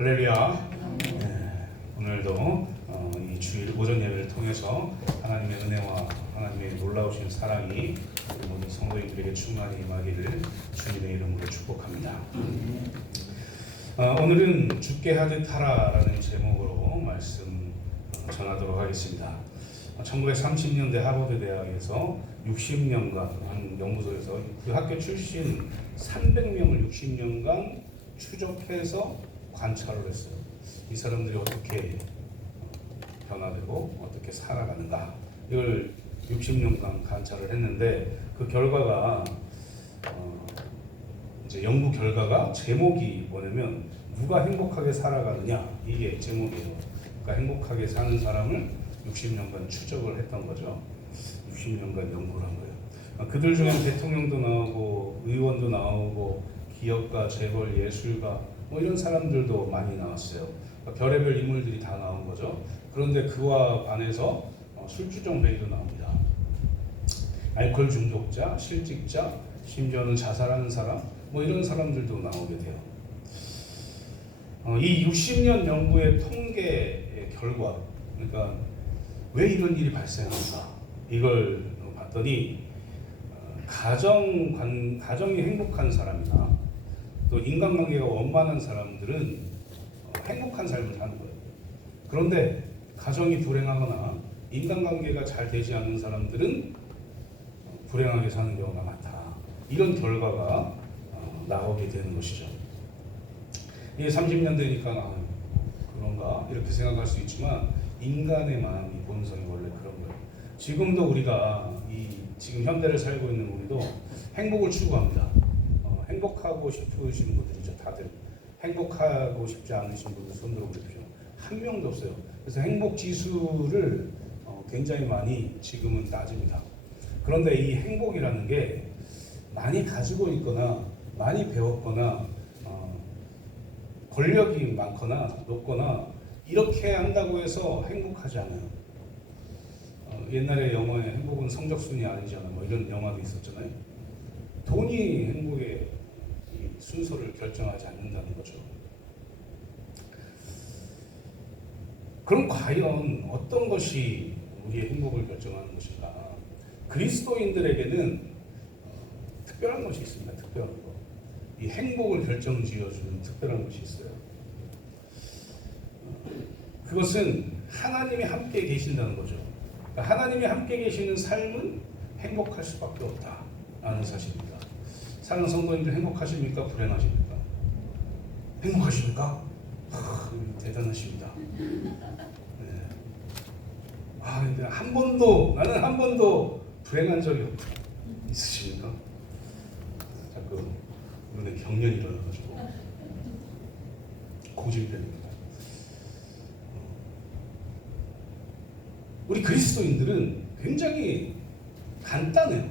할렐루야. 오늘도 이 주일 오전 예배를 통해서 하나님의 은혜와 하나님의 놀라우신 사랑이 우리 모든 성도님들에게 충만히 임하기를 주님의 이름으로 축복합니다. 오늘은 죽게 하듯 하라라는 제목으로 말씀 전하도록 하겠습니다. 1930년대 하버드 대학에서 60년간 한 연구소에서 그 학교 출신 300명을 60년간 추적해서 관찰을 했어요. 이 사람들이 어떻게 변화되고 어떻게 살아가는가, 이걸 60년간 관찰을 했는데 그 결과가 이제 연구 결과가 제목이 뭐냐면 누가 행복하게 살아가느냐, 이게 제목이에요. 그러니까 행복하게 사는 사람을 60년간 추적을 했던 거죠. 60년간 연구를 한 거예요. 그들 중에는 대통령도 나오고 의원도 나오고 기업가, 재벌, 예술가 뭐 이런 사람들도 많이 나왔어요. 그러니까 별의별 인물들이 다 나온 거죠. 그런데 그와 반해서 술주정뱅이도 나옵니다. 알코올 중독자, 실직자, 심지어는 자살하는 사람, 뭐 이런 사람들도 나오게 돼요. 이 60년 연구의 통계의 결과, 그러니까 왜 이런 일이 발생할까, 이걸 봤더니 가정이 행복한 사람이나 또 인간관계가 원만한 사람들은 행복한 삶을 사는 거예요. 그런데 가정이 불행하거나 인간관계가 잘 되지 않는 사람들은 불행하게 사는 경우가 많다. 이런 결과가 나오게 되는 것이죠. 이게 30년 되니까 그런가 이렇게 생각할 수 있지만 인간의 마음이 본성이 원래 그런 거예요. 지금도 우리가 지금 현대를 살고 있는 우리도 행복을 추구합니다. 행복하고 싶으신 분들이죠. 다들 행복하고 싶지 않으신 분들 손 들어보십시오. 한 명도 없어요. 그래서 행복 지수를 굉장히 많이 지금은 따집니다. 그런데 이 행복이라는 게 많이 가지고 있거나 많이 배웠거나 권력이 많거나 높거나 이렇게 한다고 해서 행복하지 않아요. 옛날에 영화에 행복은 성적순이 아니잖아, 뭐 이런 영화도 있었잖아요. 돈이 행복의 순서를 결정하지 않는다는 거죠. 그럼 과연 어떤 것이 우리의 행복을 결정하는 것인가? 그리스도인들에게는 특별한 것이 있습니다. 특별한 것. 이 행복을 결정지어주는 특별한 것이 있어요. 그것은 하나님이 함께 계신다는 거죠. 그러니까 하나님이 함께 계시는 삶은 행복할 수밖에 없다라는 사실입니다. 사는 성도님들 행복하십니까? 불행하십니까? 행복하십니까? 대단하십니다. 네. 나는 한 번도 불행한 적이 없다. 있으십니까? 자꾸 눈에 경련이 일어나가지고 고질병입니다. 우리 그리스도인들은 굉장히 간단해요.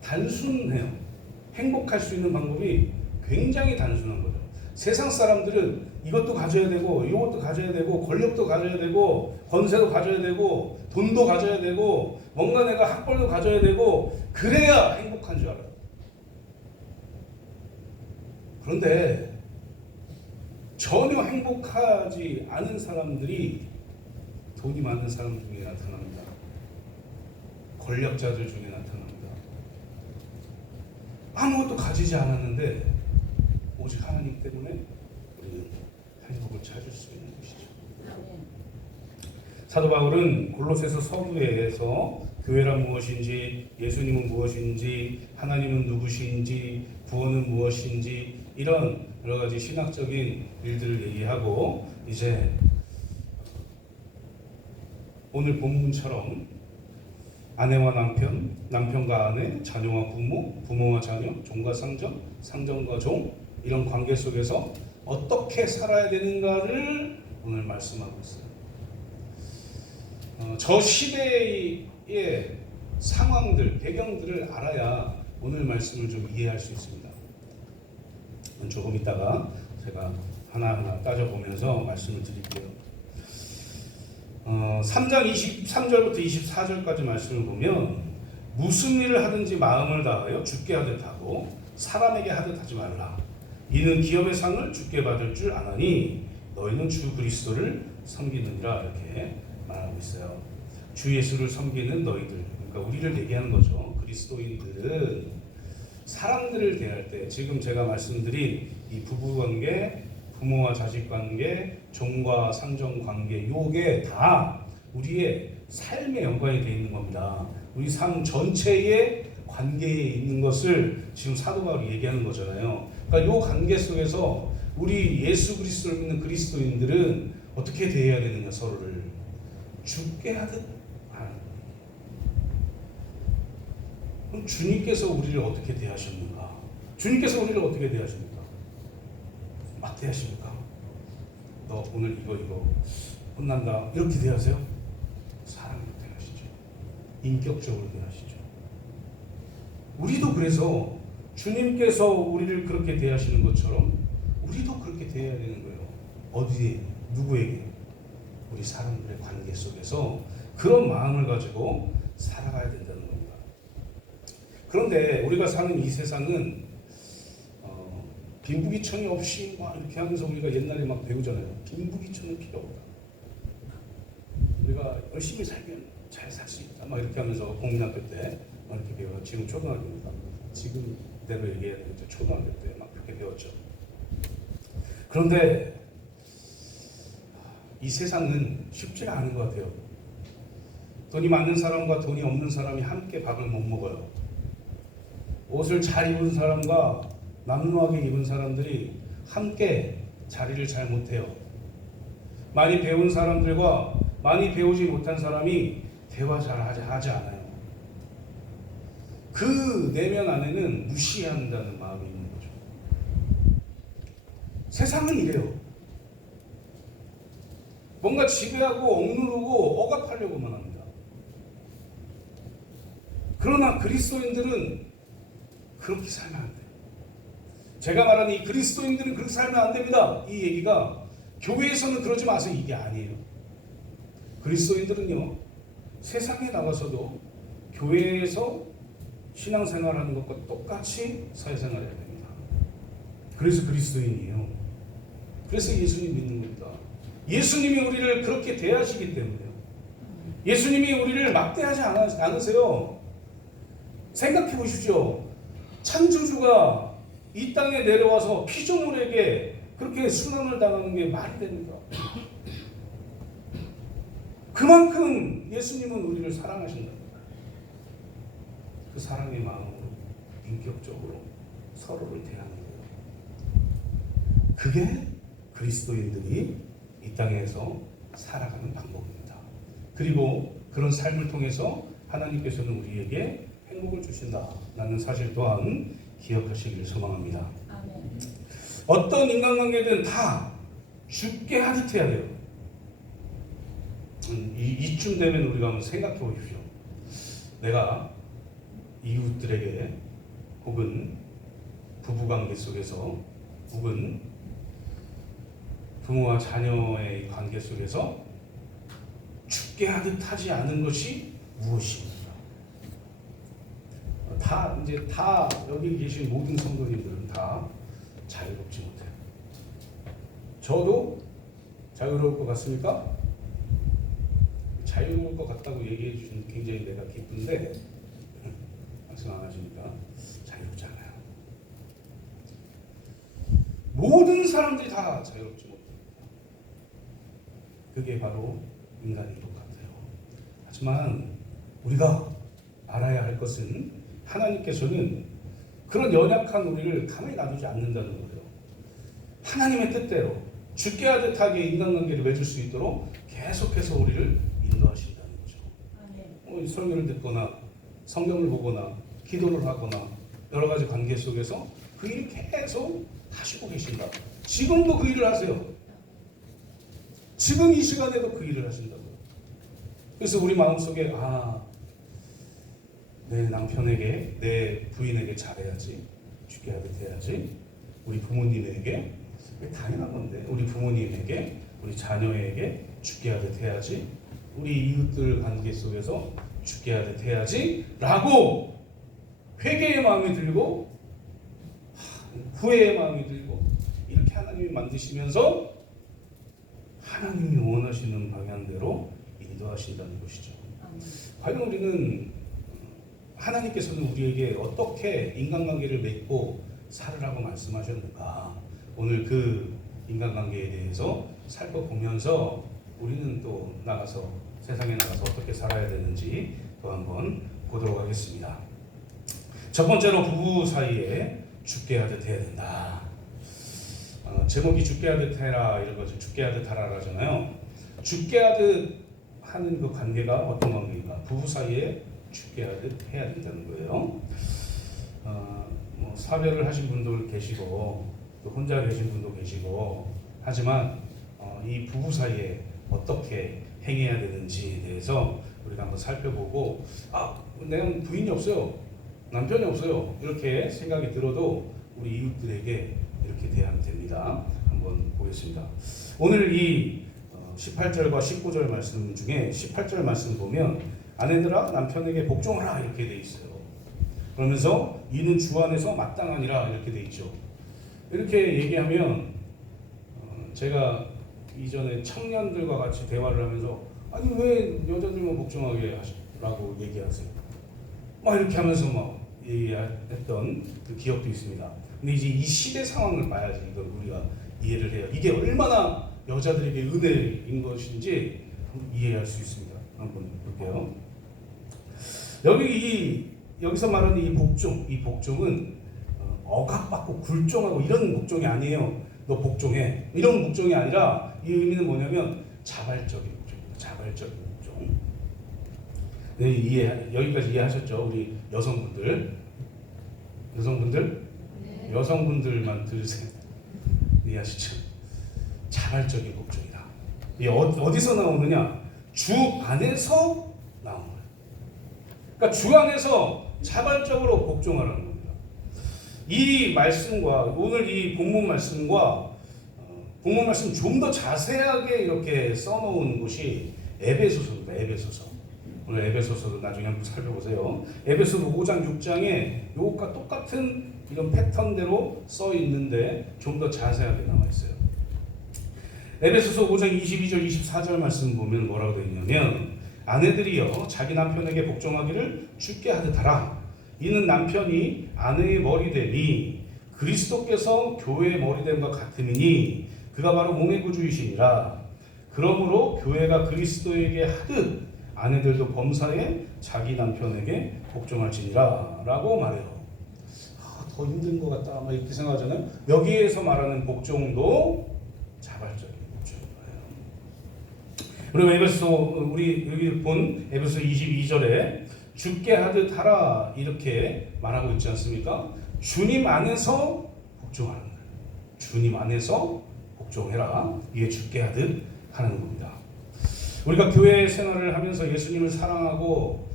단순해요. 행복할 수 있는 방법이 굉장히 단순한 거죠. 세상 사람들은 이것도 가져야 되고 이것도 가져야 되고 권력도 가져야 되고 권세도 가져야 되고 돈도 가져야 되고 뭔가 내가 학벌도 가져야 되고 그래야 행복한 줄 알아요. 그런데 전혀 행복하지 않은 사람들이 돈이 많은 사람 중에 나타납니다. 권력자들 중에 나타납니다. 아무것도 가지지 않았는데 오직 하나님 때문에 우리는 행복을 찾을 수 있는 것이죠. 사도 바울은 골로새서 서두에서 교회란 무엇인지, 예수님은 무엇인지, 하나님은 누구신지, 구원은 무엇인지 이런 여러 가지 신학적인 일들을 얘기하고 이제 오늘 본문처럼 아내와 남편, 남편과 아내, 자녀와 부모, 부모와 자녀, 종과 상전, 상전과 종 이런 관계 속에서 어떻게 살아야 되는가를 오늘 말씀하고 있어요. 저 시대의 상황들, 배경들을 알아야 오늘 말씀을 좀 이해할 수 있습니다. 조금 있다가 제가 하나하나 따져보면서 말씀을 드릴게요. 3장 23절부터 24절까지 말씀을 보면 무슨 일을 하든지 마음을 다하여 주께 하듯 하고 사람에게 하듯 하지 말라. 이는 기업의 상을 주께 받을 줄 아나니 너희는 주 그리스도를 섬기느니라 이렇게 말하고 있어요. 주 예수를 섬기는 너희들, 그러니까 우리를 얘기하는 거죠. 그리스도인들은 사람들을 대할 때 지금 제가 말씀드린 이 부부관계, 부모와 자식관계, 종과 상정관계, 요게 다 우리의 삶에 연관이 되어 있는 겁니다. 우리 삶 전체의 관계에 있는 것을 지금 사도 바울이 얘기하는 거잖아요. 그러니까 이 관계 속에서 우리 예수 그리스도를 믿는 그리스도인들은 어떻게 대해야 되느냐, 서로를 죽게 하듯 하는. 그럼 주님께서 우리를 어떻게 대하셨는가? 주님께서 우리를 어떻게 대하십니까? 막 대하십니까? 너 오늘 이거 혼난다 이렇게 대하세요? 사랑으로 대하시죠. 인격적으로 대하시죠. 우리도 그래서 주님께서 우리를 그렇게 대하시는 것처럼 우리도 그렇게 대해야 되는 거예요. 어디에? 누구에게? 우리 사람들의 관계 속에서 그런 마음을 가지고 살아가야 된다는 겁니다. 그런데 우리가 사는 이 세상은 빈부귀천이 없이 막 이렇게 하면서 우리가 옛날에 막 배우잖아요. 빈부귀천은 필요 없다. 우리가 열심히 살면 잘 살 수 있다. 막 이렇게 하면서 국민학교 때 막 이렇게 배워요. 지금 초등학교입니다. 지금대로 얘기해야 되겠죠. 초등학교 때 막 그렇게 배웠죠. 그런데 이 세상은 쉽지가 않은 것 같아요. 돈이 많은 사람과 돈이 없는 사람이 함께 밥을 못 먹어요. 옷을 잘 입은 사람과 남루하게 입은 사람들이 함께 자리를 잘 못해요. 많이 배운 사람들과 많이 배우지 못한 사람이 대화 잘 하지 않아요. 그 내면 안에는 무시한다는 마음이 있는 거죠. 세상은 이래요. 뭔가 지배하고 억누르고 억압하려고만 합니다. 그러나 그리스도인들은 그렇게 살면 안 돼요. 제가 말하는 이 그리스도인들은 그렇게 살면 안 됩니다. 이 얘기가 교회에서는 그러지 마세요. 이게 아니에요. 그리스도인들은요, 세상에 나가서도 교회에서 신앙생활하는 것과 똑같이 사회생활해야 됩니다. 그래서 그리스도인이에요. 그래서 예수님 믿는 겁니다. 예수님이 우리를 그렇게 대하시기 때문에요. 예수님이 우리를 막대하지 않으세요. 생각해 보십시오. 창조주가 이 땅에 내려와서 피조물에게 그렇게 순환을 당하는 게 말이 됩니까? 그만큼 예수님은 우리를 사랑하신다. 그 사랑의 마음으로 인격적으로 서로를 대하는 거예요. 그게 그리스도인들이 이 땅에서 살아가는 방법입니다. 그리고 그런 삶을 통해서 하나님께서는 우리에게 행복을 주신다라는 사실 또한 기억하시기를 소망합니다. 아멘. 어떤 인간관계든 다 죽게 하듯 해야 돼요. 이쯤 되면 우리가 한번 생각해 보십시오. 내가 이웃들에게 혹은 부부관계 속에서 혹은 부모와 자녀의 관계 속에서 죽게 하듯 하지 않은 것이 무엇입니까? 다 여기 계신 모든 성도님들은 다 자유롭지 못해요. 저도 자유로울 것 같습니까? 자유로울 것 같다고 얘기해 주시는 굉장히 내가 기쁜데 말씀 안 하시니까 자유롭지 않아요. 모든 사람들이 다 자유롭지 못합니다. 그게 바로 인간의 것 같아요. 하지만 우리가 알아야 할 것은 하나님께서는 그런 연약한 우리를 가만히 놔두지 않는다는 거예요. 하나님의 뜻대로 죽게 하듯 하게 인간관계를 맺을 수 있도록 계속해서 우리를 인도하신다는 거죠. 설교를 듣거나 성경을 보거나 기도를 하거나 여러 가지 관계 속에서 그 일을 계속 하시고 계신다. 지금도 그 일을 하세요. 지금 이 시간에도 그 일을 하신다고요. 그래서 우리 마음속에 내 남편에게, 내 부인에게 잘해야지, 죽게 하듯 해야지, 우리 부모님에게, 당연한 건데 우리 부모님에게, 우리 자녀에게 죽게 하듯 해야지, 우리 이웃들 관계 속에서 죽게 하듯 해야지 라고 회개의 마음이 들고 후회의 마음이 들고 이렇게 하나님이 만드시면서 하나님이 원하시는 방향대로 인도하신다는 것이죠. 과연 우리는 하나님께서는 우리에게 어떻게 인간관계를 맺고 살으라고 말씀하셨는가? 오늘 그 인간관계에 대해서 살펴보면서 우리는 또 나가서 세상에 나가서 어떻게 살아야 되는지 또 한번 보도록 하겠습니다. 첫 번째로 부부 사이에 죽게 하듯 해야 된다. 제목이 죽게 하듯 해라 이런 거죠. 죽게 하듯 하라 하잖아요. 죽게 하듯 하는 그 관계가 어떤 관계인가? 부부 사이에 죽게 하듯 해야 된다는 거예요. 뭐 사별을 하신 분도 계시고 또 혼자 계신 분도 계시고 하지만 이 부부 사이에 어떻게 행해야 되는지에 대해서 우리가 한번 살펴보고 내가 부인이 없어요. 남편이 없어요. 이렇게 생각이 들어도 우리 이웃들에게 이렇게 대하면 됩니다. 한번 보겠습니다. 오늘 이 18절과 19절 말씀 중에 18절 말씀 보면 아내들아 남편에게 복종하라 이렇게 돼 있어요. 그러면서 이는 주 안에서 마땅하니라 이렇게 돼 있죠. 이렇게 얘기하면 제가 이전에 청년들과 같이 대화를 하면서 아니 왜 여자들만 복종하게 하시라고 얘기하세요? 막 이렇게 하면서 막 얘기했던 그 기억도 있습니다. 근데 이제 이 시대 상황을 봐야지 이걸 우리가 이해를 해요. 이게 얼마나 여자들에게 은혜인 것인지 이해할 수 있습니다. 한번 볼게요. 여기서 말하는 이 복종은 억압받고 굴종하고 이런 복종이 아니에요. 너 복종해 이런 복종이 아니라 이 의미는 뭐냐면 자발적인 복종입니다. 자발적인 복종. 네, 여기까지 이해하셨죠? 우리 여성분들 네. 여성분들만 들으세요. 이해하시죠? 자발적인 복종이다. 이게 어디서 나오느냐? 주 안에서 나오는 거예요. 그러니까 주 안에서 자발적으로 복종하라는 겁니다. 이 말씀과 오늘 이 본문 말씀과 본문 말씀 좀 더 자세하게 이렇게 써놓은 곳이 에베소서입니다. 에베소서. 오늘 에베소서도 나중에 한번 살펴보세요. 에베소서 5장 6장에 이것과 똑같은 이런 패턴대로 써 있는데 좀 더 자세하게 나와 있어요. 에베소서 5장 22절 24절 말씀 보면 뭐라고 되어 있냐면 아내들이여 자기 남편에게 복종하기를 주께 하듯 하라. 이는 남편이 아내의 머리됨이 그리스도께서 교회의 머리됨과 같음이니 그가 바로 몸의 구주이시니라. 그러므로 교회가 그리스도에게 하듯 아내들도 범사에 자기 남편에게 복종할지니라 라고 말해요. 더 힘든 것 같다 막 이렇게 생각하잖아요. 여기에서 말하는 복종도 자발적인 복종인 거예요. 그리고 우리 여기 본 에베소 22절에 죽게 하듯 하라 이렇게 말하고 있지 않습니까? 주님 안에서 복종하는 거예요. 주님 안에서 복종해라. 이게 죽게 하듯 하는 겁니다. 우리가 교회 생활을 하면서 예수님을 사랑하고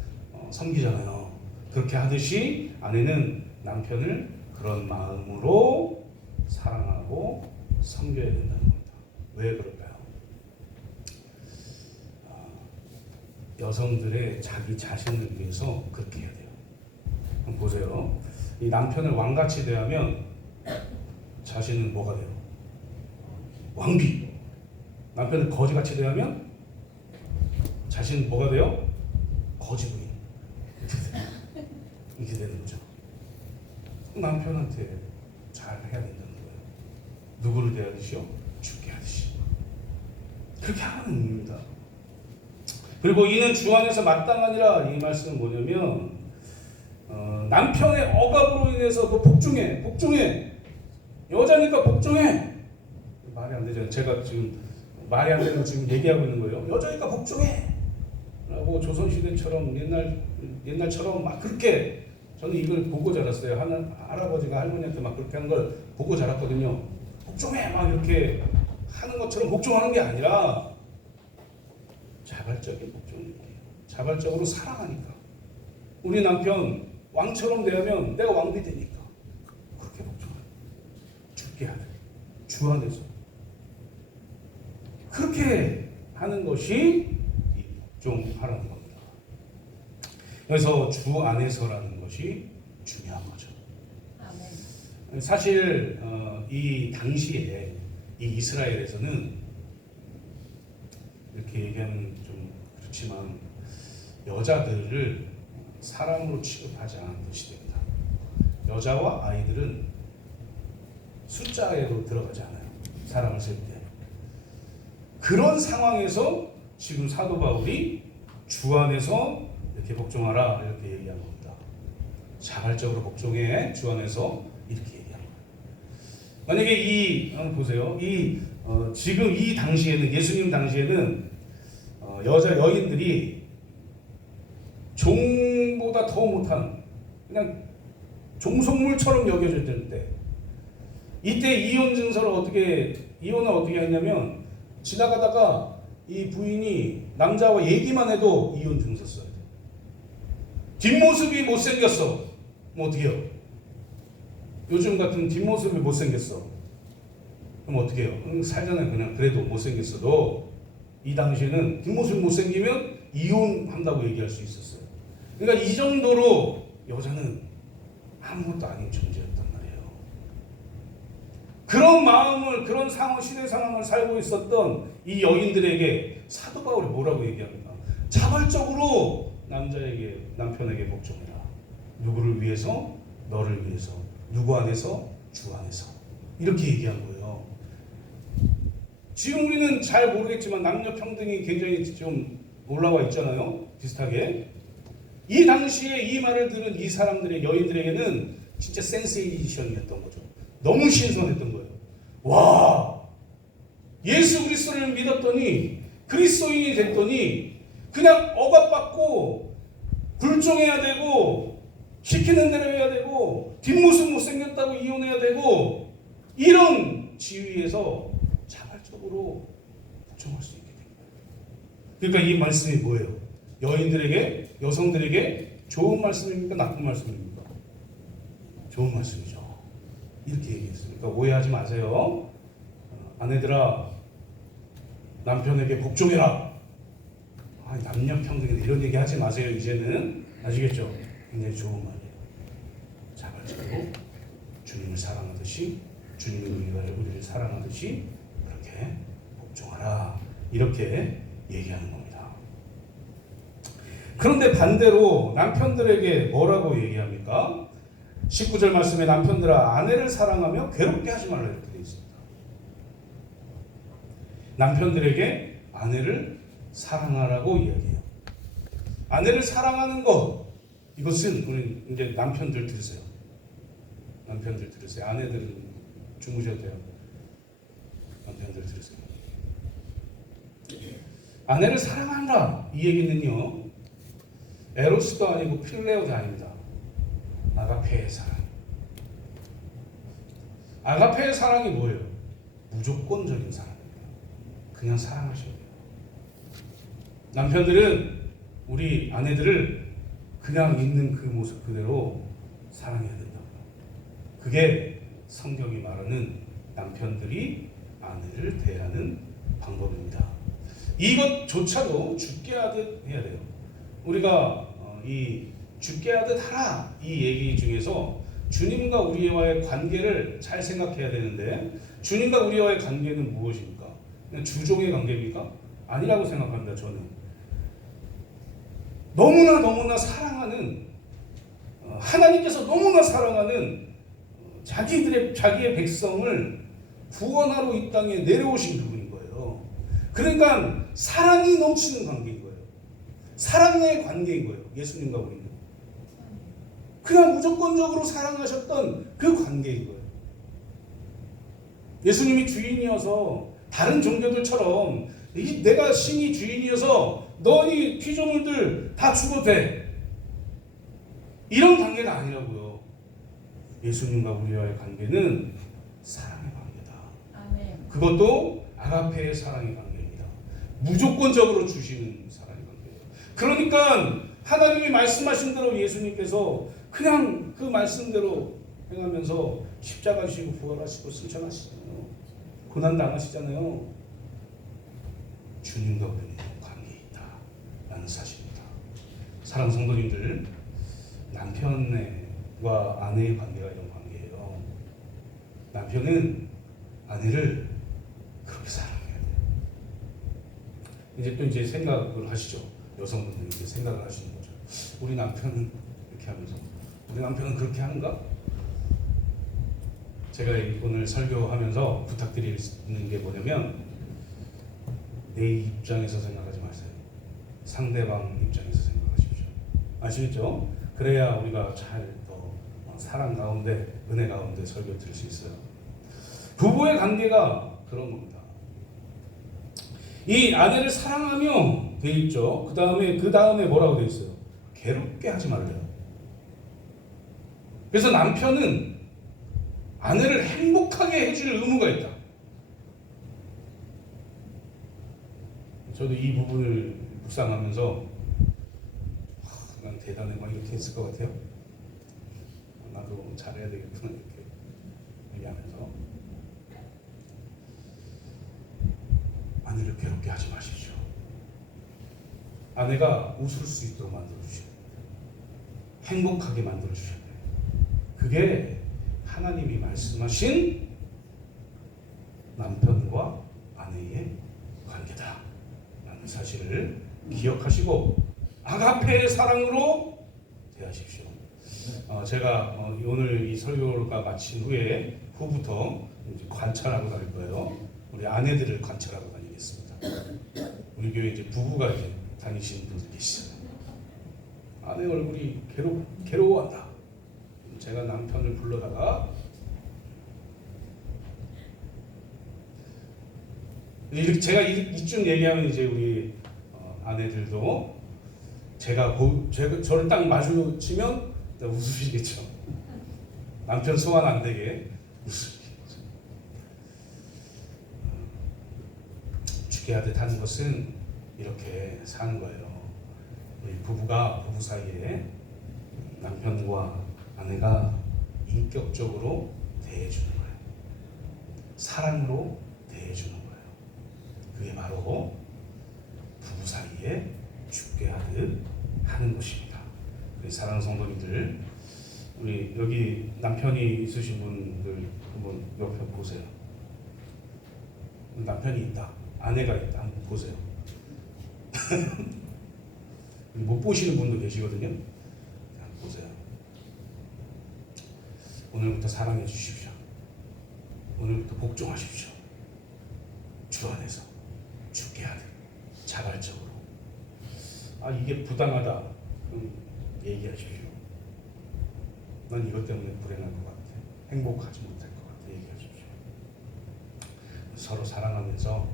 섬기잖아요. 그렇게 하듯이 아내는 남편을 그런 마음으로 사랑하고 섬겨야 된다는 겁니다. 왜 그럴까요? 여성들의 자기 자신을 위해서 그렇게 해야 돼요. 한번 보세요. 이 남편을 왕같이 대하면 자신은 뭐가 돼요? 왕비. 남편을 거지같이 대하면 자신은 뭐가 돼요? 거지부인. 이렇게 되는 거죠. 남편한테 잘 해야 된다는 거예요. 누구를 대하듯이요? 죽게 하듯이. 그렇게 하는 의미입니다. 그리고 이는 주 안에서 마땅하니라 이 말씀은 뭐냐면 남편의 억압으로 인해서 그 복종해 여자니까 복종해 말이 안 되죠. 제가 지금 말이 안 되는 거 지금 얘기하고 있는 거예요. 여자니까 복종해 라고 조선시대처럼 옛날처럼 막 그렇게 저는 이걸 보고 자랐어요. 할아버지가 할머니한테 막 그렇게 하는 걸 보고 자랐거든요. 복종해 막 이렇게 하는 것처럼 복종하는 게 아니라 자발적인 복종이에요. 자발적으로 사랑하니까. 우리 남편 왕처럼 대하면 내가 왕비 되니까 그렇게 복종하는 죽게 하는 주 안에서 그렇게 하는 것이 이 복종하라는 겁니다. 그래서 주 안에서라는 것이 중요한 거죠. 아멘. 사실 이 당시에 이 이스라엘에서는 이렇게 얘기하면 좀 그렇지만 여자들을 사람으로 취급하지 않는 시대입니다. 여자와 아이들은 숫자에도 들어가지 않아요. 사람을 셀 때. 그런 상황에서 지금 사도 바울이 주 안에서 이렇게 복종하라 이렇게 얘기한 겁니다. 자발적으로 복종해 주 안에서 이렇게 얘기한 거예요. 만약에 한번 보세요. 지금 이 당시에는 예수님 당시에는 여자 여인들이 종보다 더 못한 그냥 종속물처럼 여겨졌을 때 이때 이혼을 어떻게 했냐면 지나가다가 이 부인이 남자와 얘기만 해도 이혼 증서 써야 돼. 뒷모습이 못생겼어. 뭐 어떻게 해요? 요즘 같은 뒷모습이 못생겼어. 그럼 어떻게 해요? 살잖아요. 그냥 그래도 못생겼어도 이 당시에는 뒷모습이 못생기면 이혼한다고 얘기할 수 있었어요. 그러니까 이 정도로 여자는 아무것도 아닌 존재였단 말이에요. 그런 마음을, 그런 시대 상황을 살고 있었던 이 여인들에게 사도 바울이 뭐라고 얘기합니까? 자발적으로 남편에게 복종해라. 누구를 위해서? 너를 위해서. 누구 안에서? 주 안에서. 이렇게 얘기한 거예요. 지금 우리는 잘 모르겠지만 남녀 평등이 굉장히 좀 올라와 있잖아요. 비슷하게. 이 당시에 이 말을 들은 이 사람들의 여인들에게는 진짜 센세이션이었던 거죠. 너무 신선했던 거예요. 와, 예수 그리스도를 믿었더니 그리스도인이 됐더니 그냥 억압받고 굴종해야 되고 시키는 대로 해야 되고 뒷모습 못생겼다고 이혼해야 되고 이런 지위에서 자발적으로 복종할 수 있게 된 거예요. 그러니까 이 말씀이 뭐예요? 여인들에게, 여성들에게 좋은 말씀입니까? 나쁜 말씀입니까? 좋은 말씀이죠. 이렇게 얘기했어요. 그러니까 오해하지 마세요. 아내들아, 남편에게 복종해라. 남녀 평등 이런 얘기 하지 마세요. 이제는 아시겠죠? 굉장히 좋은 말이에요. 자발적으로 주님을 사랑하듯이 주님이 우리를 사랑하듯이 그렇게 복종하라. 이렇게 얘기하는 겁니다. 그런데 반대로 남편들에게 뭐라고 얘기합니까? 19절 말씀에 남편들아 아내를 사랑하며 괴롭게 하지 말라 이렇게 되어 있습니다. 남편들에게 아내를 사랑하라고 이야기해요. 아내를 사랑하는 것 이것은 우리 이제 남편들 들으세요. 남편들 들으세요. 아내들은 주무셔도 돼요. 남편들 들으세요. 아내를 사랑한다 이 얘기는요. 에로스도 아니고 필레오도 아닙니다. 아가페의 사랑. 아가페의 사랑이 뭐예요? 무조건적인 사랑입니다. 그냥 사랑하셔야 돼요. 남편들은 우리 아내들을 그냥 있는 그 모습 그대로 사랑해야 된다고요. 그게 성경이 말하는 남편들이 아내를 대하는 방법입니다. 이것조차도 죽게 하듯 해야 돼요. 우리가 이 죽게 하듯 하라 이 얘기 중에서 주님과 우리와의 관계를 잘 생각해야 되는데 주님과 우리와의 관계는 무엇입니까? 그냥 주종의 관계입니까? 아니라고 생각합니다. 저는 너무나 사랑하는 하나님께서 너무나 사랑하는 자기의 백성을 구원하러 이 땅에 내려오신 그분인 거예요. 그러니까 사랑이 넘치는 관계인 거예요. 사랑의 관계인 거예요. 예수님과 우리는 그냥 무조건적으로 사랑하셨던 그 관계인 거예요. 예수님이 주인이어서 다른 종교들처럼 내가 신이 주인이어서 너희 피조물들 다 죽어도 돼 이런 관계가 아니라고요. 예수님과 우리와의 관계는 사랑의 관계다. 아멘. 그것도 아가페의 사랑의 관계입니다. 무조건적으로 주시는 사랑의 관계예요. 그러니까 하나님이 말씀하신 대로 예수님께서 그냥 그 말씀대로 행하면서 십자가 지시고 부활하시고 승천하시잖아요. 고난당하시잖아요. 주님과 우리는 관계에 있다라는 사실입니다. 사랑하는 성도님들, 남편과 아내의 관계가 이런 관계예요. 남편은 아내를 그렇게 사랑해야 돼요. 이제 또 이제 생각을 하시죠. 여성분들이 이제 생각을 하시는 거죠. 우리 남편은 이렇게 하면서 우리 남편은 그렇게 하는가? 제가 오늘 설교하면서 부탁드리는 게 뭐냐면 내 입장에서 생각하지 마세요. 상대방 입장에서 생각하십시오. 아시겠죠? 그래야 우리가 잘 더 사랑 가운데 은혜 가운데 설교 드릴 수 있어요. 부부의 관계가 그런 겁니다. 이 아내를 사랑하며 돼 있죠. 그 다음에 뭐라고 돼 있어요? 괴롭게 하지 말래요. 그래서 남편은 아내를 행복하게 해줄 의무가 있다. 저도 이 부분을 묵상하면서 난 대단해 막 이렇게 했을 것 같아요. 나도 잘해야 되겠구나 이렇게 얘기하면서 아내를 괴롭게 하지 마십시오. 아내가 웃을 수 있도록 만들어 주셔야 돼요. 행복하게 만들어 주셔야 돼요. 그게 하나님이 말씀하신 남편과 아내의 관계다 라는 사실을 기억하시고 아가페의 사랑으로 대하십시오. 제가 오늘 이 설교가 마친 후부터 이제 관찰하고 다닐 거예요. 우리 아내들을 관찰하고 다니겠습니다. 우리 교회 이제 부부가 이제 다니시는 분들 계시잖아요. 아내 얼굴이 괴로워한다. 제가 남편을 불러다가 제가 이쯤 얘기하면 이제 우리 아내들도 제가 저를 딱 마주치면 웃으시겠죠. 남편 소환 안 되게 웃으시겠죠. 죽게 하듯 하는 것은 이렇게 사는 거예요. 부부 사이에 남편과 아내가 인격적으로 대해주는 거예요. 사랑으로 대해주는 거예요. 그게 바로 부부 사이에 죽게 하듯 하는 것입니다. 사랑하는 성도님들, 우리 여기 남편이 있으신 분들 한번 옆에 보세요. 남편이 있다, 아내가 있다, 한번 보세요. 못 보시는 분도 계시거든요. 보세요. 오늘부터 사랑해 주십시오. 오늘부터 복종하십시오. 주 안에서 죽게 하듯 자발적으로. 이게 부당하다. 그럼 얘기하십시오. 난 이것 때문에 불행할 것 같아. 행복하지 못할 것 같아. 얘기하십시오. 서로 사랑하면서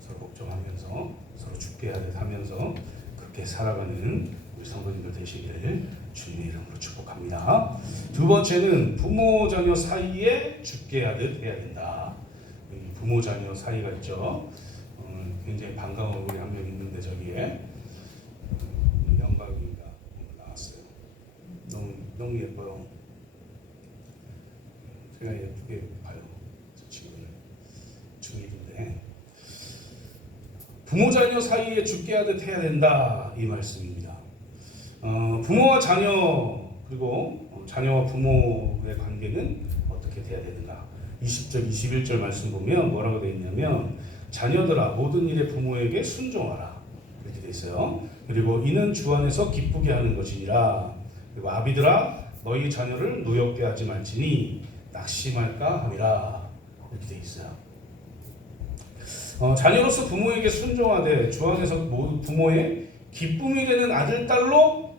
서로 복종하면서 서로 죽게 하듯 하면서 그렇게 살아가는 우리 성도님들 되시기를 주님의 이름으로 축복합니다. 두 번째는 부모 자녀 사이에 죽게 하듯 해야 된다. 부모 자녀 사이가 있죠. 굉장히 반가운 얼굴이 한 명 있는데 저기에 영광이가 나왔어요. 너무 예뻐요. 제가 예쁘게 봐요. 저 친구를 중1인데 부모 자녀 사이에 죽게 하듯 해야 된다 이 말씀입니다. 부모와 자녀 그리고 자녀와 부모의 관계는 어떻게 돼야 되는가? 20절 21절 말씀 보면 뭐라고 되어 있냐면 자녀들아 모든 일에 부모에게 순종하라 이렇게 되어 있어요. 그리고 이는 주 안에서 기쁘게 하는 것이니라. 그리고 아비들아 너희 자녀를 노엽게 하지 말지니 낙심할까 함이라 이렇게 되어 있어요. 자녀로서 부모에게 순종하되 주 안에서 모두 부모의 기쁨이 되는 아들 딸로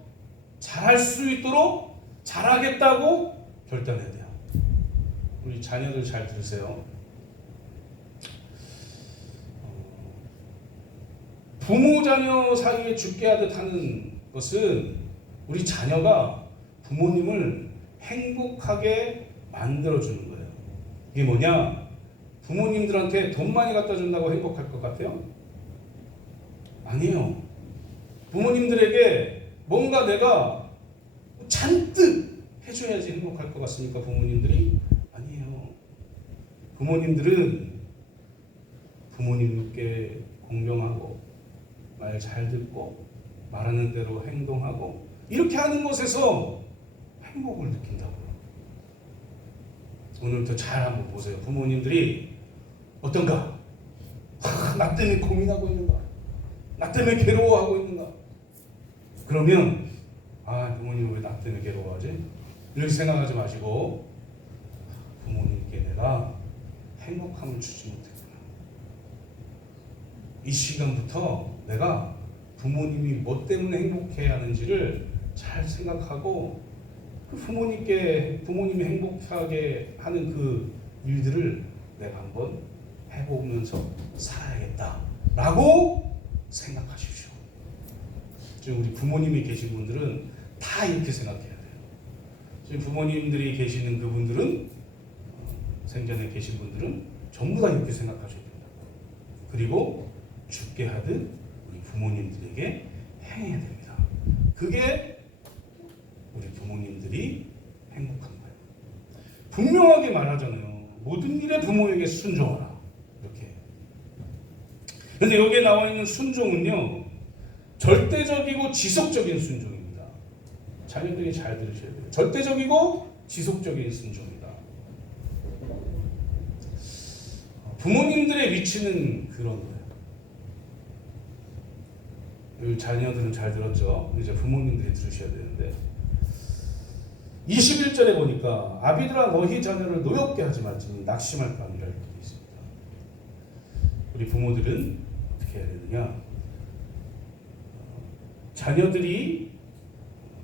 잘할 수 있도록 잘하겠다고 결단해야 돼요. 우리 자녀들 잘 들으세요. 부모 자녀 사이에 죽게 하듯 하는 것은 우리 자녀가 부모님을 행복하게 만들어주는 거예요. 이게 뭐냐? 부모님들한테 돈 많이 갖다 준다고 행복할 것 같아요? 아니에요. 부모님들에게 뭔가 내가 잔뜩 해줘야지 행복할 것 같습니까? 부모님들이? 아니에요. 부모님들은 부모님께 공경하고 말 잘 듣고 말하는 대로 행동하고 이렇게 하는 것에서 행복을 느낀다고요. 오늘부터 잘 한번 보세요. 부모님들이 어떤가? 나 때문에 고민하고 있는가? 나 때문에 괴로워하고 있는가? 그러면 부모님 왜 나 때문에 괴로워하지? 이렇게 생각하지 마시고 부모님께 내가 행복함을 주지 못했구나. 이 시간부터 내가 부모님이 뭐 때문에 행복해야 하는지를 잘 생각하고 그 부모님이 행복하게 하는 그 일들을 내가 한번 해보면서 살아야겠다라고 생각하십시오. 지금 우리 부모님이 계신 분들은 다 이렇게 생각해야 돼요. 지금 부모님들이 계시는 그분들은 생전에 계신 분들은 전부 다 이렇게 생각하셔야 됩니다. 그리고 죽게 하듯 우리 부모님들에게 행해야 됩니다. 그게 우리 부모님들이 행복한 거예요. 분명하게 말하잖아요. 모든 일에 부모에게 순종하라. 이렇게. 그런데 여기에 나와 있는 순종은요, 절대적이고 지속적인 순종입니다. 자녀들이 잘 들으셔야 돼요. 절대적이고 지속적인 순종입니다. 부모님들의 위치는 그런 거예요. 자녀들은 잘 들었죠? 이제 부모님들이 들으셔야 되는데 21절에 보니까 아비들아 너희 자녀를 노엽게 하지 말지니 낙심할 까 아니라 이렇게 되어 있습니다. 우리 부모들은 어떻게 해야 되느냐? 자녀들이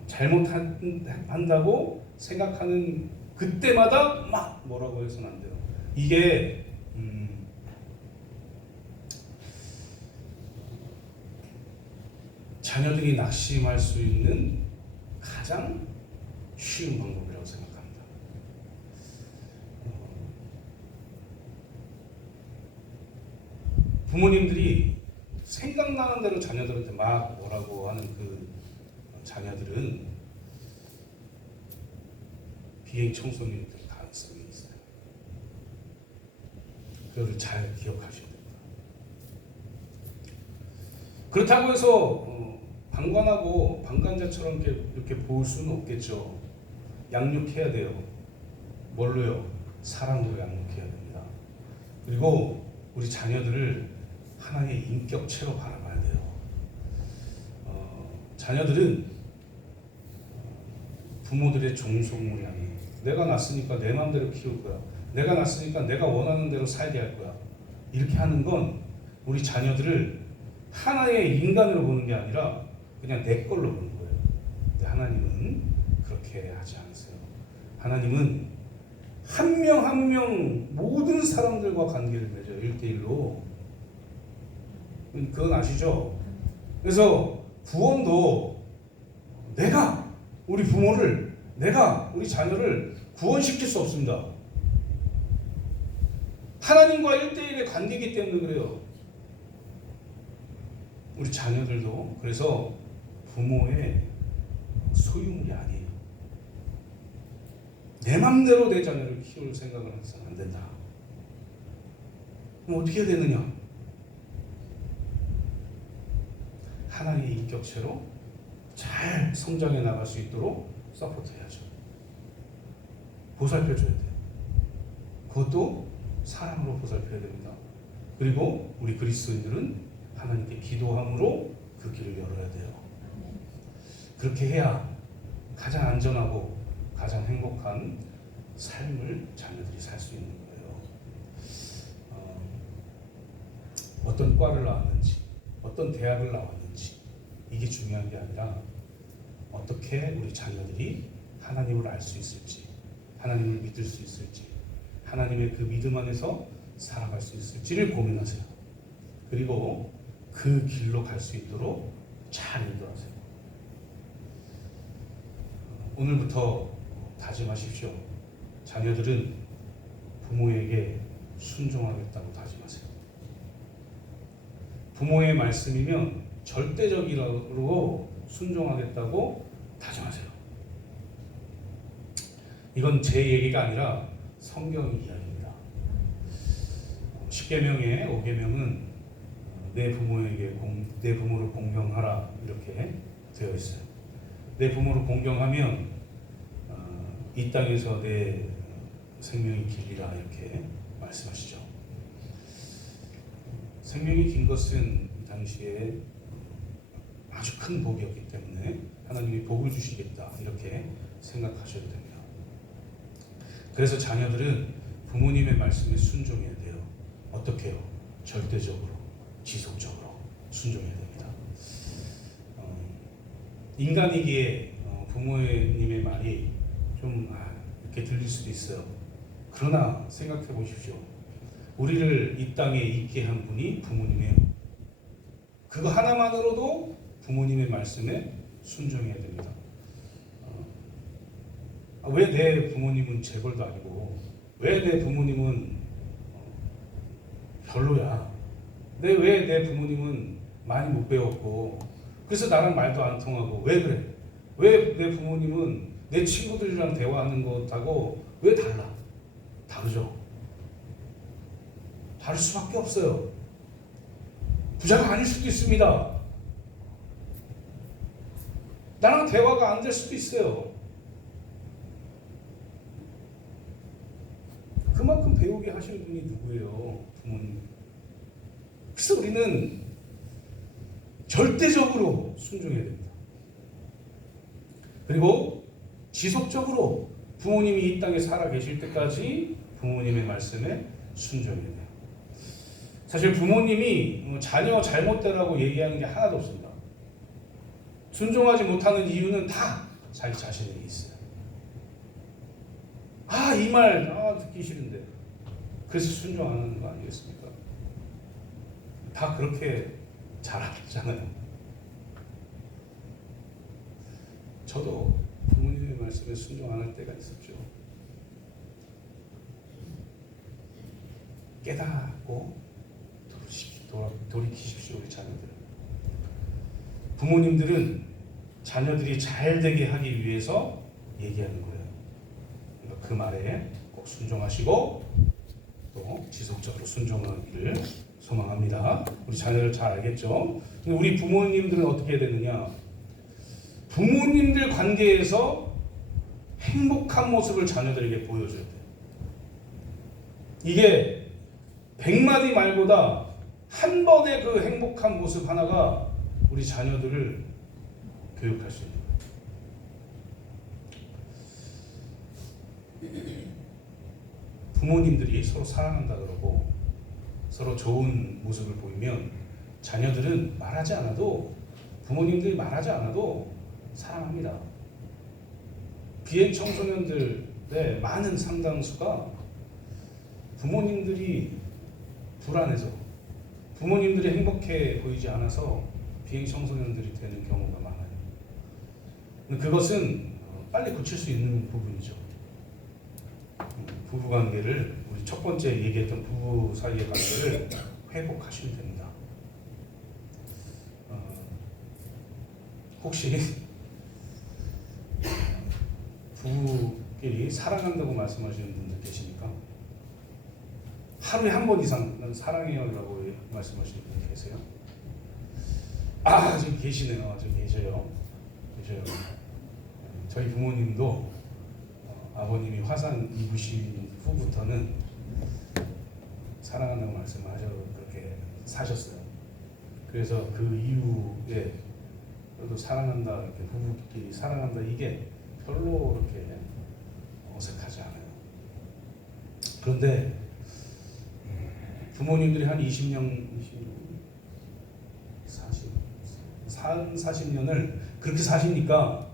잘못한다고 생각하는 그때마다 막 뭐라고 해서는 안 돼요. 이게 자녀들이 낙심할 수 있는 가장 쉬운 방법이라고 생각합니다. 부모님들이 생각나는 대로 자녀들한테 막 뭐라고 하는 그 자녀들은 비행 청소년들 가능성이 있어요. 그거를 잘 기억하셔야 됩니다. 그렇다고 해서 방관하고 방관자처럼 이렇게 볼 수는 없겠죠. 양육해야 돼요. 뭘로요? 사랑으로 양육해야 됩니다. 그리고 우리 자녀들을 하나의 인격체로 바라봐야 돼요. 자녀들은 부모들의 종속물이 아니에요. 내가 낳았으니까 내 마음대로 키울 거야. 내가 낳았으니까 내가 원하는 대로 살게 할 거야. 이렇게 하는 건 우리 자녀들을 하나의 인간으로 보는 게 아니라 그냥 내 걸로 보는 거예요. 근데 하나님은 그렇게 하지 않으세요. 하나님은 한 명 한 명 모든 사람들과 관계를 맺어요. 1대1로. 그건 아시죠? 그래서 구원도 내가 우리 부모를, 내가 우리 자녀를 구원시킬 수 없습니다. 하나님과 1대1의 관계이기 때문에 그래요. 우리 자녀들도 그래서 부모의 소유물이 아니에요. 내 맘대로 내 자녀를 키울 생각을 해서는 안 된다. 그럼 어떻게 해야 되느냐? 하나님의 인격체로 잘 성장해 나갈 수 있도록 서포트해야죠. 보살펴줘야 돼요. 그것도 사랑으로 보살펴야 됩니다. 그리고 우리 그리스도인들은 하나님께 기도함으로 그 길을 열어야 돼요. 그렇게 해야 가장 안전하고 가장 행복한 삶을 자녀들이 살 수 있는 거예요. 어떤 과를 나왔는지, 어떤 대학을 나왔는지 이게 중요한 게 아니라 어떻게 우리 자녀들이 하나님을 알 수 있을지, 하나님을 믿을 수 있을지, 하나님의 그 믿음 안에서 살아갈 수 있을지를 고민하세요. 그리고 그 길로 갈 수 있도록 잘 인도하세요. 오늘부터 다짐하십시오. 자녀들은 부모에게 순종하겠다고 다짐하세요. 부모의 말씀이면 절대적으로 순종하겠다고 다짐하세요. 이건 제 얘기가 아니라 성경 이야기입니다. 10계명의 5계명은 내 부모를 공경하라 이렇게 되어 있어요. 내 부모를 공경하면 이 땅에서 내 생명이 길리라 이렇게 말씀하시죠. 생명이 긴 것은 당시에 아주 큰 복이었기 때문에 하나님이 복을 주시겠다 이렇게 생각하셔도 됩니다. 그래서 자녀들은 부모님의 말씀에 순종해야 돼요. 어떻게 해요? 절대적으로, 지속적으로 순종해야 됩니다. 인간이기에 부모님의 말이 좀 이렇게 들릴 수도 있어요. 그러나 생각해 보십시오. 우리를 이 땅에 있게 한 분이 부모님이에요. 그거 하나만으로도 부모님의 말씀에 순종해야 됩니다. 왜 내 부모님은 재벌도 아니고 왜 내 부모님은 별로야? 왜 내 부모님은 많이 못 배웠고 그래서 나랑 말도 안 통하고 왜 그래? 왜 내 부모님은 내 친구들이랑 대화하는 것하고 왜 달라? 다르죠. 다를 수밖에 없어요. 부자가 아닐 수도 있습니다. 나랑 대화가 안 될 수도 있어요. 그만큼 배우게 하시는 분이 누구예요? 부모님. 그래서 우리는 절대적으로 순종해야 됩니다. 그리고 지속적으로 부모님이 이 땅에 살아 계실 때까지 부모님의 말씀에 순종해야 돼요. 사실 부모님이 자녀 잘못되라고 얘기하는 게 하나도 없습니다. 순종하지 못하는 이유는 다 자기 자신에게 있어요. 이 말 듣기 싫은데 그래서 순종 안 하는 거 아니겠습니까? 다 그렇게 자라잖아요. 저도 부모님의 말씀에 순종 안 할 때가 있었죠. 깨닫고 돌이키십시오, 우리 자녀들. 부모님들은 자녀들이 잘 되게 하기 위해서 얘기하는 거예요. 그러니까 그 말에 꼭 순종하시고 또 지속적으로 순종하기를 소망합니다. 우리 자녀들 잘 알겠죠? 우리 부모님들은 어떻게 해야 되느냐? 부모님들 관계에서 행복한 모습을 자녀들에게 보여줘야 돼요. 이게 100마디 말보다 한 번의 그 행복한 모습 하나가 우리 자녀들을 교육할 수 있는 거예요. 부모님들이 서로 사랑한다 그러고 서로 좋은 모습을 보이면 자녀들은 말하지 않아도 부모님들이 말하지 않아도 사랑합니다. 비행 청소년들의 많은 상당수가 부모님들이 불안해서 부모님들이 행복해 보이지 않아서 비행 청소년들이 되는 경우가 많아요. 그것은 빨리 고칠 수 있는 부분이죠. 부부관계를 우리 첫 번째 얘기했던 부부 사이의 관계를 회복하시면 됩니다. 혹시 부부끼리 사랑한다고 말씀하시는 분들 계십니까? 하루에 한 번 이상 난 사랑해요 라고 말씀하시는 분 계세요? 지금 계시네요. 지금 계셔요. 저희 부모님도 아버님이 화상 입으신 후부터는 사랑한다고 말씀하셔서 그렇게 사셨어요. 그래서 그 이후에 저도 사랑한다, 이렇게 부부끼리 사랑한다, 이게 별로 그렇게 어색하지 않아요. 그런데 부모님들이 한 40년을 그렇게 사시니까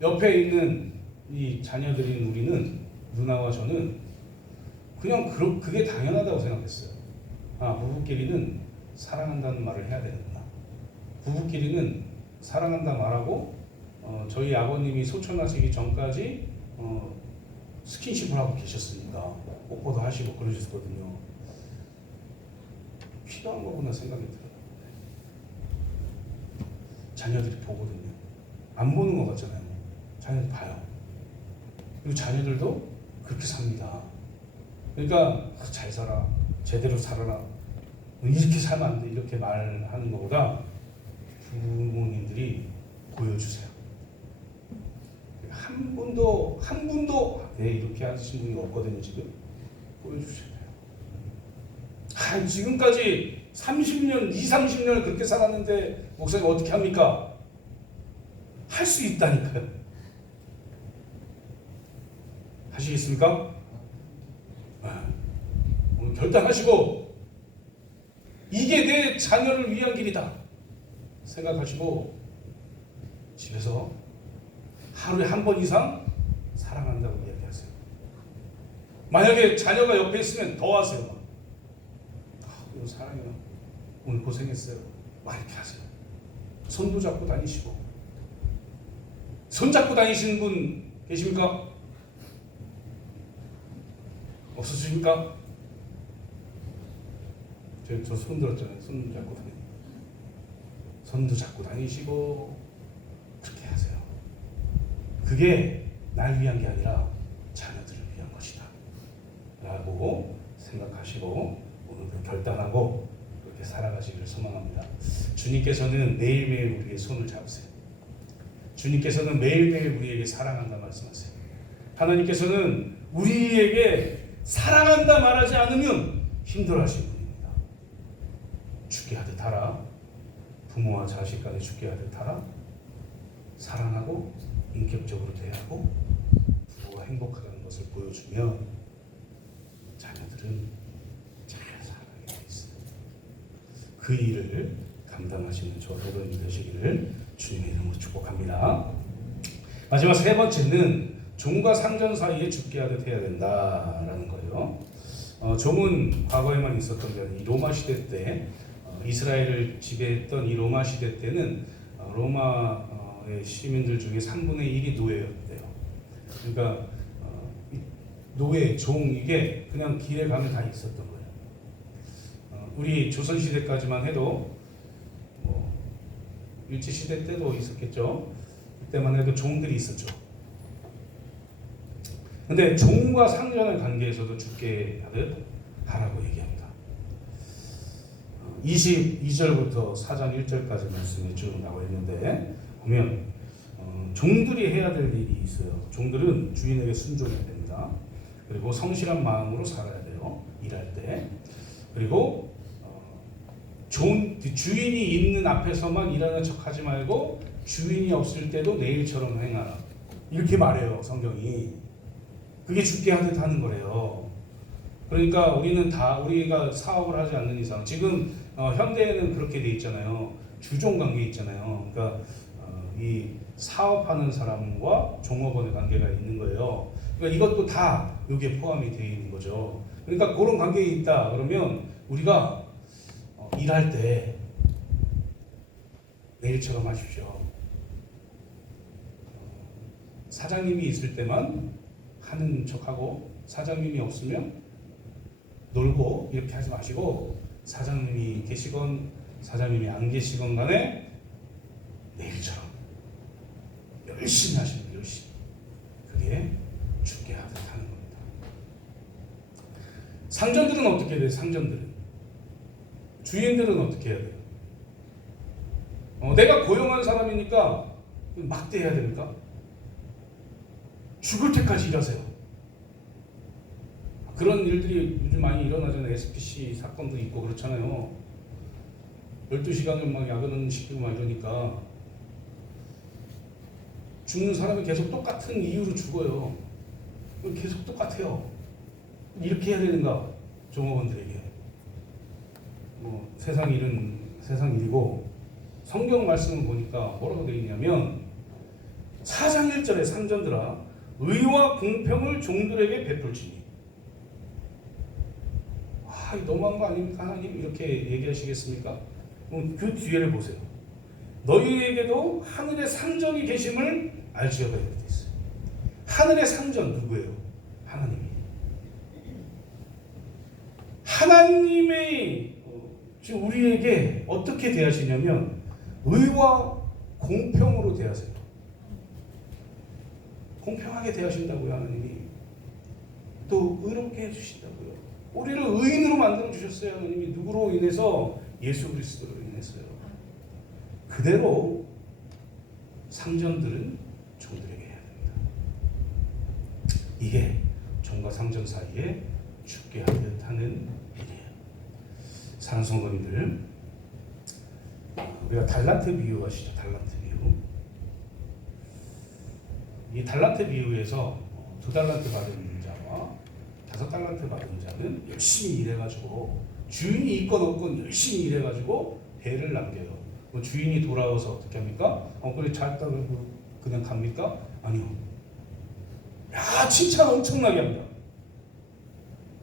옆에 있는 이 자녀들인 우리는, 누나와 저는 그냥 그게 당연하다고 생각했어요. 부부끼리는 사랑한다는 말을 해야 되는구나. 부부끼리는 사랑한다 말하고 저희 아버님이 소천하시기 전까지 스킨십을 하고 계셨으니까 뽀뽀도 하시고 그러셨거든요. 필요한 거구나 생각이 들어요. 자녀들이 보거든요. 안 보는 것 같잖아요. 자녀들이 봐요. 그리고 자녀들도 그렇게 삽니다. 그러니까 잘 살아, 제대로 살아라, 이렇게 살면 안 돼, 이렇게 말하는 것보다 부모님들이 보여주세요. 한 분도 이렇게 하신 분이 없거든요. 지금 보여주셔야 돼요. 지금까지 30년, 20, 30년을 그렇게 살았는데 목사님 어떻게 합니까? 할 수 있다니까요. 하시겠습니까? 오늘 결단하시고 이게 내 자녀를 위한 길이다 생각하시고 집에서 하루에 한 번 이상 사랑한다고 이야기하세요. 만약에 자녀가 옆에 있으면 더 하세요. 이거 사랑해요. 오늘 고생했어요. 막 이렇게 하세요. 손도 잡고 다니시고. 손 잡고 다니시는 분 계십니까? 없으십니까? 저 손 들었잖아요. 손 잡고 다니고. 손도 잡고 다니시고 그렇게 하세요. 그게 날 위한 게 아니라 자녀들을 위한 것이다 라고 생각하시고 오늘도 결단하고 그렇게 살아가시기를 소망합니다. 주님께서는 매일매일 우리의 손을 잡으세요. 주님께서는 매일매일 우리에게 사랑한다 말씀하세요. 하나님께서는 우리에게 사랑한다 말하지 않으면 힘들어하시는 분입니다. 죽게 하듯 하라. 부모와 자식 간에 죽게 하듯 하라. 사랑하고 인격적으로 대하고 부부가 행복하다는 것을 보여주면 자녀들은 잘 살아가게 돼 있어요. 그 일을 감당하시는 저와 여러분이 되시기를 주님의 이름으로 축복합니다. 마지막 세 번째는 종과 상전 사이에 죽게 하듯 해야 된다라는 거예요. 종은 과거에만 있었던 게 아니라 이 로마 시대 때 이스라엘을 지배했던 이 로마 시대 때는 로마의 시민들 중에 3분의 1이 노예였대요. 그러니까 노예, 종 이게 그냥 길에 가면 다 있었던 거예요. 우리 조선 시대까지만 해도 일제 시대 때도 있었겠죠. 그때만 해도 종들이 있었죠. 근데 종과 상전의 관계에서도 죽게 하듯 하라고 얘기합니다. 22절부터 4장 1절까지 말씀이 쭉 나와 있는데 보면 종들이 해야 될 일이 있어요. 종들은 주인에게 순종해야 됩니다. 그리고 성실한 마음으로 살아야 돼요. 일할 때. 그리고 주인이 있는 앞에서만 일하는 척하지 말고 주인이 없을 때도 내일처럼 행하라. 이렇게 말해요. 성경이. 그게 죽게 하듯 하는 거래요. 그러니까 우리가 사업을 하지 않는 이상 지금 현대에는 그렇게 돼 있잖아요. 주종 관계 있잖아요. 그러니까 이 사업하는 사람과 종업원의 관계가 있는 거예요. 그러니까 이것도 다 여기에 포함이 되어 있는 거죠. 그러니까 그런 관계에 있다 그러면 우리가 일할 때 내일처럼 하십시오. 사장님이 있을 때만 하는 척하고 사장님이 없으면 놀고 이렇게 하지 마시고 사장님이 계시건 사장님이 안 계시건 간에 내일처럼 열심히 하시는 거예요. 열심히. 그게 죽게 하듯 하는 겁니다. 상전들은 어떻게 돼요? 상전들은 주인들은 어떻게 해야 돼요? 내가 고용한 사람이니까 막대해야 됩니까? 죽을 때까지 일하세요. 그런 일들이 요즘 많이 일어나잖아요. SPC 사건도 있고 그렇잖아요. 12시간을 막 야근 시키고 막 이러니까 죽는 사람이 계속 똑같은 이유로 죽어요. 계속 똑같아요. 이렇게 해야 되는가? 종업원들에게. 세상 일은 세상 일이고 성경 말씀을 보니까 뭐라고 되어 있냐면 4장 1절에 상전들아 의와 공평을 종들에게 베풀지니. 너무한 거 아닙니까 하나님? 이렇게 얘기하시겠습니까? 그 뒤에를 보세요. 너희에게도 하늘의 상전이 계심을 알지어다 이렇게 돼 있어요. 하늘의 상전 누구예요? 하나님이. 하나님의 지금 우리에게 어떻게 대하시냐면 의와 공평으로 대하세요. 공평하게 대하신다고요. 하나님이. 또 의롭게 해주신다고요. 우리를 의인으로 만들어 주셨어요. 하나님이. 누구로 인해서? 예수 그리스도로 인해서요. 그대로 상전들은 종들에게 해야 됩니다. 이게 종과 상전 사이에 죽게 하듯 하는 일이에요. 사랑하는 성도님들, 우리가 달란트 비유 아시죠? 달란트 비유. 이 달란트 비유에서 2달란트 받은 자와 5달란트 받은 자는 열심히 일해가지고 주인이 있건 없건 열심히 일해가지고 배를 남겨요. 주인이 돌아와서 어떻게 합니까? 그래 잘 따르고 그냥 갑니까? 아니요. 야, 칭찬 엄청나게 합니다.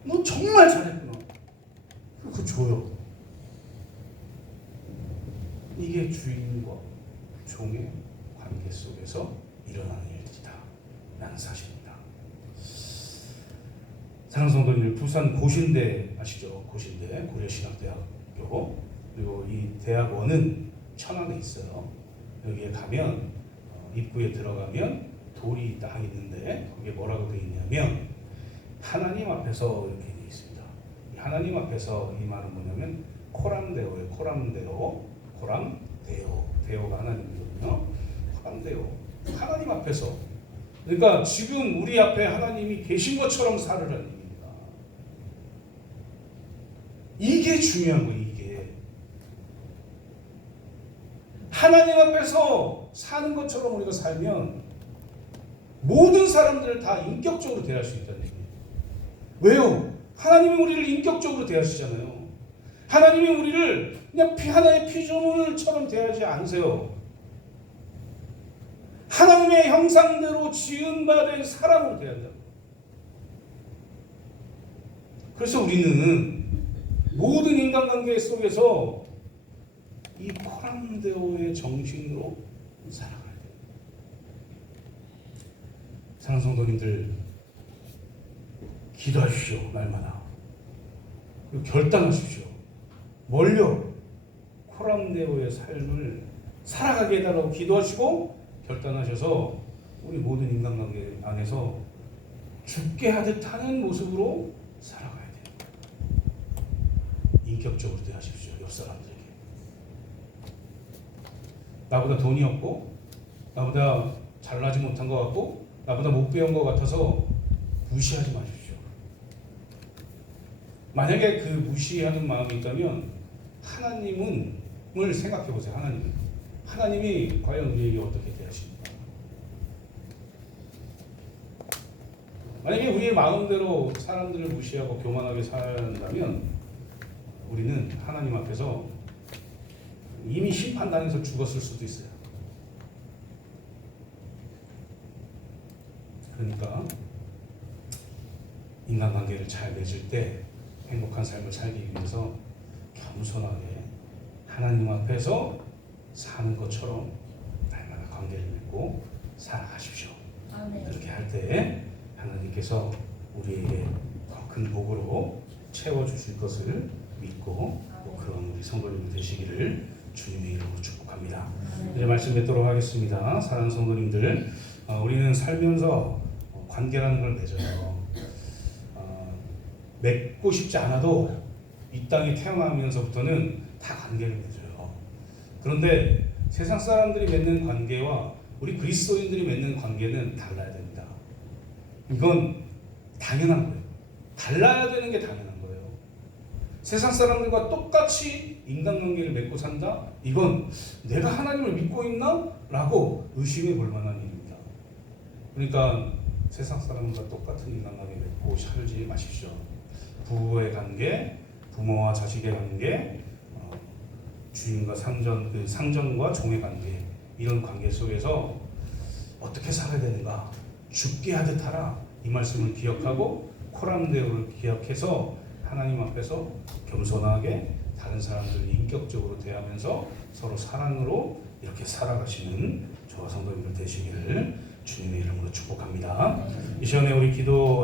너 정말 잘했구나. 그거 줘요. 이게 주인과 종의 관계 속에서 일어나는 일이다 라는 사실입니다. 사랑하는 성도님들, 부산 고신대 아시죠? 고신대 고려신학대학교, 그리고 이 대학원은 천안에 있어요. 여기에 가면 입구에 들어가면 돌이 딱 있는데 거기에 뭐라고 되어 있냐면 하나님 앞에서 이렇게 되어 있습니다. 하나님 앞에서 이 말은 뭐냐면 코람데오예요. 코람데오. 데오가 하나님이거든요. 코람데오. 하나님 앞에서. 그러니까 지금 우리 앞에 하나님이 계신 것처럼 살으라는 얘기입니다. 이게 중요한 거예요. 이게. 하나님 앞에서 사는 것처럼 우리가 살면 모든 사람들을 다 인격적으로 대할 수 있다는 얘기예요. 왜요? 하나님이 우리를 인격적으로 대하시잖아요. 하나님이 우리를 그냥 하나의 피조물처럼 대하지 않으세요. 하나님의 형상대로 지은바된 사람으로 대한다. 그래서 우리는 모든 인간관계 속에서 이 코람데오의 정신으로 살아가야 돼요. 사랑하는 성도님들, 기도하십시오. 날마다. 그리고 결단하십시오. 뭘요? 코람데오의 삶을 살아가게 해달라고 기도하시고 결단하셔서 우리 모든 인간관계 안에서 죽게 하듯 하는 모습으로 살아가야 돼요. 인격적으로 대하십시오. 옆 사람들에게. 나보다 돈이 없고 나보다 잘나지 못한 것 같고 나보다 못 배운 것 같아서 무시하지 마십시오. 만약에 그 무시하는 마음이 있다면 하나님을 생각해 보세요. 하나님이 과연 우리에게 어떻게 대하십니까? 만약에 우리의 마음대로 사람들을 무시하고 교만하게 산다면 우리는 하나님 앞에서 이미 심판당해서 죽었을 수도 있어요. 그러니까 인간관계를 잘 맺을 때 행복한 삶을 살기 위해서 겸손하게 하나님 앞에서 사는 것처럼 날마다 관계를 맺고 살아가십시오. 아멘. 그렇게 할 때 하나님께서 우리에게 더 큰 복으로 채워주실 것을 믿고 또 그런 우리 성도님들 되시기를 주님의 이름으로 축복합니다. 이제 말씀 맺도록 하겠습니다. 사랑하는 성도님들, 우리는 살면서 관계라는 걸 맺어요. 맺고 싶지 않아도 이 땅에 태어나면서부터는 다 관계를 맺어요. 그런데 세상 사람들이 맺는 관계와 우리 그리스도인들이 맺는 관계는 달라야 됩니다. 이건 당연한 거예요. 달라야 되는 게 당연한 거예요. 세상 사람들과 똑같이 인간관계를 맺고 산다? 이건 내가 하나님을 믿고 있나? 라고 의심해 볼 만한 일입니다. 그러니까 세상 사람과 똑같은 인간관계 맺고 살지 마십시오. 부부의 관계, 부모와 자식의 관계, 주인과 상전과 종의 관계, 이런 관계 속에서 어떻게 살아야 되는가? 죽게 하듯 하라. 이 말씀을 기억하고 코람데오를 기억해서 하나님 앞에서 겸손하게 다른 사람들을 인격적으로 대하면서 서로 사랑으로 이렇게 살아가시는 저와 성도님들 되시기를 주님의 이름으로 축복합니다. 이 시간에 우리 기도